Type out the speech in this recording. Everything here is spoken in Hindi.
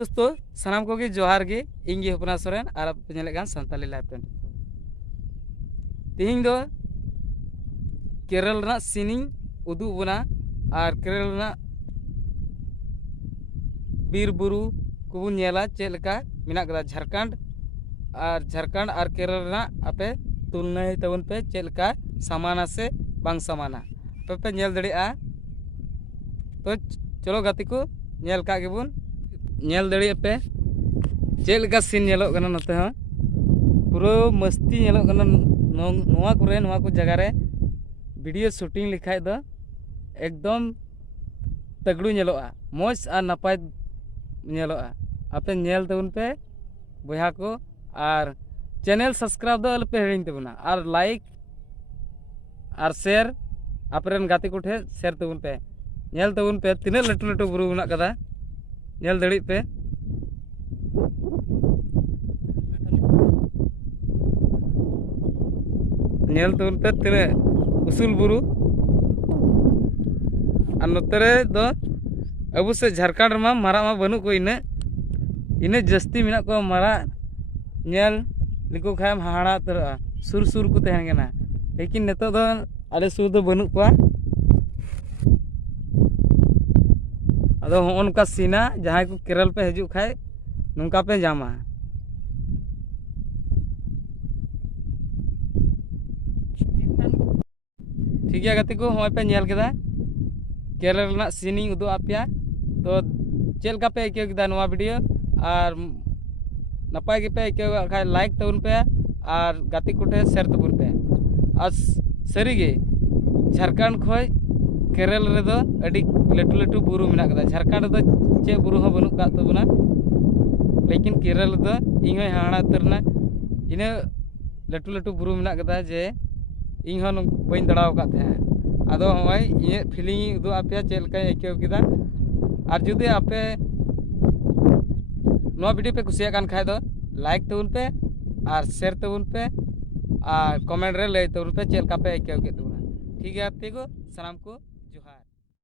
दोस्तों सानाम को जोहार गे इंगे हपना सोरेन और पेलेगान सानताली लाइफ तेहिं दो केरल ना सीनिंग उदू बना और केरल ना बीर बुरु को नेला चेलका मिना कदा झारखंड और केरल ना आपे तुलना तबन पे चेलका समाना से बांग समाना पे नेल दड़िया तो चलो गाती को नेल का गेबुन नेल दड़िया पे चेलका सीन नेलो कना नते हां पूरा मस्ती नेलो कना नोवा करे नोवा को जगह रे वीडियो शूटिंग लिखाय दो एकदम तगड़ू नेलोआ मौज और नपाय नेलोआ आपे नेल तबन पे बया को और चैनल सब्सक्राइब दो अलपे हिड़िंग तबना और लाइक और शेयर आपरेन गाते को ठे शेयर तबन पे नेल तबन पे तिना लटू लटू बुरु मेना कदा नेल दड़ी पे नेल तबन पे तिना उसूल बुरु और नोतरे दो अबु से झारखंड मा मारा मा बनू को इने जस्ती मेना को मारा नेल लिको खाम हाड़ा तरआ सुर सुर को तहन गना लेकिन नेतो दो आले सुर दो बनू को अदो होन का सीना जहां को केरल पे हजू खाए नुका पे जामा ठीक है गति को होय पे नेल केदा केरल ना सीनिंग उदो आपिया तो चेल का पे के केदा नवा वीडियो और नपाय के पे के खाय लाइक तबन पे और गाती कोठे शेयर तबन पे और सरी गे झारखंड खोय केरल रे दो अडी लटू लटू बुरु मेना कदा झारखंड दो चे बुरु हो बनु का तबना लेकिन केरल दो इन होय हाड़ा तरना इने लटू लटू बुरु मेना कदा जे इन हो बइन दड़ाव का थे आदो होय ये फीलिंग उदु आपे चेलका एकेव किदा और जुदि आपे नो वीडियो पे कुसिया कान खाय दो लाइक तबन पे और शेयर तबन पे और कमेंट रे लय तबन पे चेलका पे एकेव के तबना ठीक है आपते को सलाम को।